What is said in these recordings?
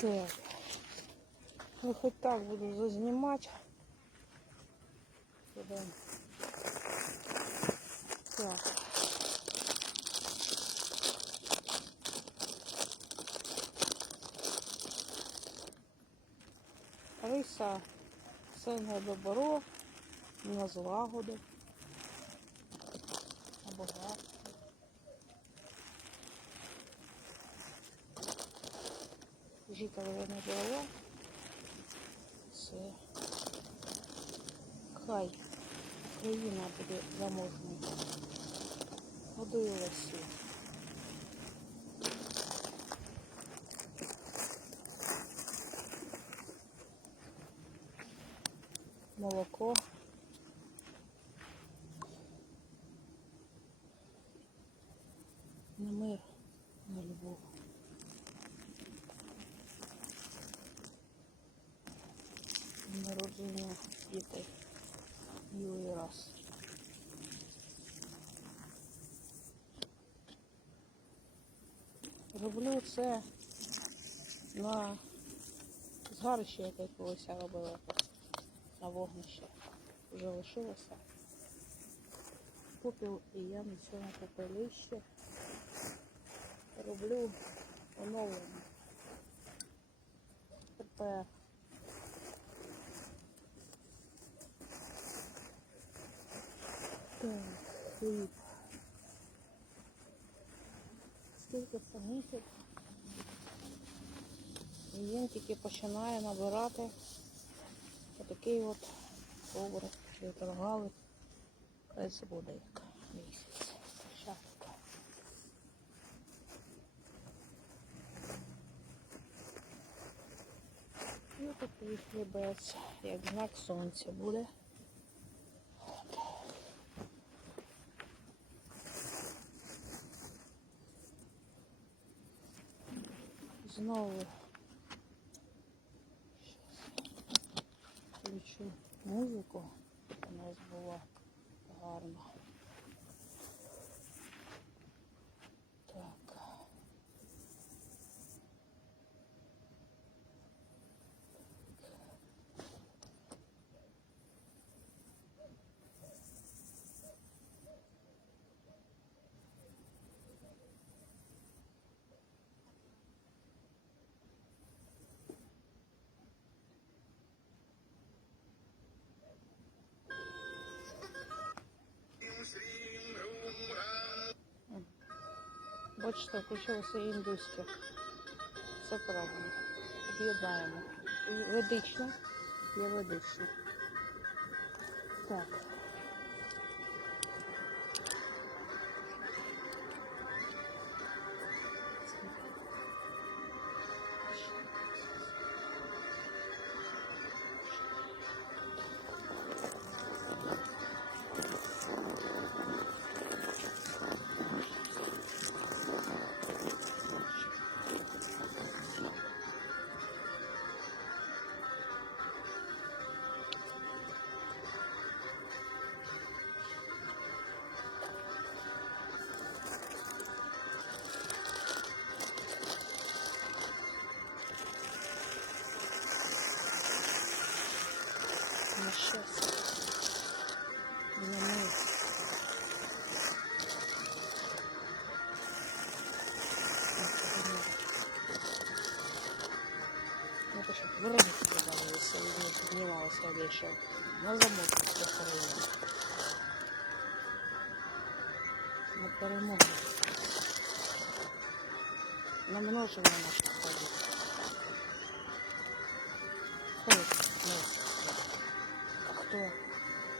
Так. Ну хоть так буду зазнімати. Так. Риса не добро, не злагоди. Або гад. Вже не брала. Це хай Україна буде заможною. Годую Росію. Молоко. На мир, на любов. Народження дітей. Юлий раз. Роблю це на згарище, яке колись я робила на вогнище. Вже лишилося. Попіл і я на цьому попелищі роблю оновлення. Тепер Так. Скільки це місяць? І він тільки починає набирати отакий от образ, чи торгали. Хай це буде як місяць. Початок. І такий хлібець, як знак сонця буде. Знову включу музику, у нас була гарна. Бачите, включилося індуське. Це правильно. Об'єднаємо. І Ведично. Є ведично. Так. На щастя. На мир. Ну, то, щоб вороги піднімалися, і не піднімалися більше. На замок для країни. На перемогу. На множення наших ходів. Ходить, ну, а хто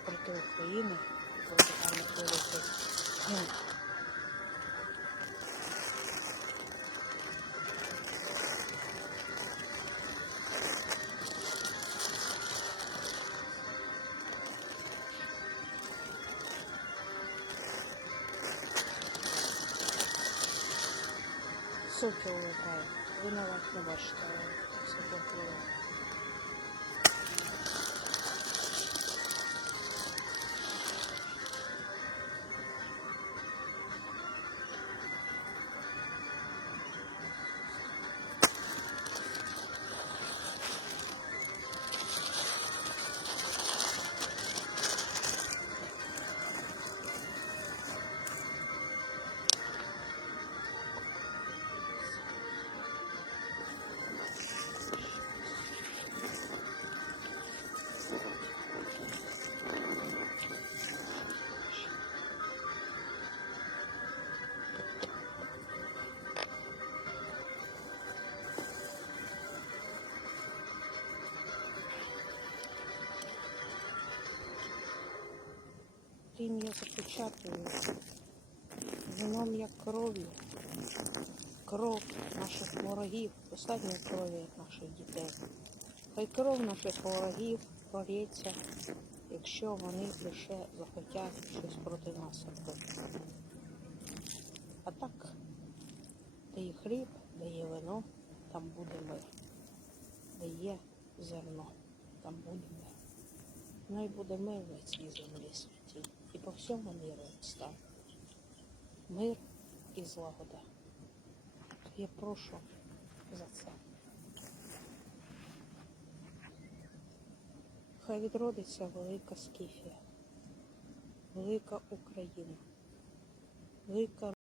проти України, проти гарних виборців, ну, Супер улетає. Винуват не бачите, але все попливе. Своє ім'я запечатую вином як кров'ю. Кров наших ворогів, достатньо крові наших дітей. Хай кров наших ворогів пролється, якщо вони лише захотять щось проти нас робити. А так, де є хліб, де є вино, там буде мир. Де є зерно, там буде мир. Ну і буде мир на цій землі. І по всьому міру стане. Мир і злагода. Я прошу за це. Хай відродиться велика Скіфія, велика Україна, велика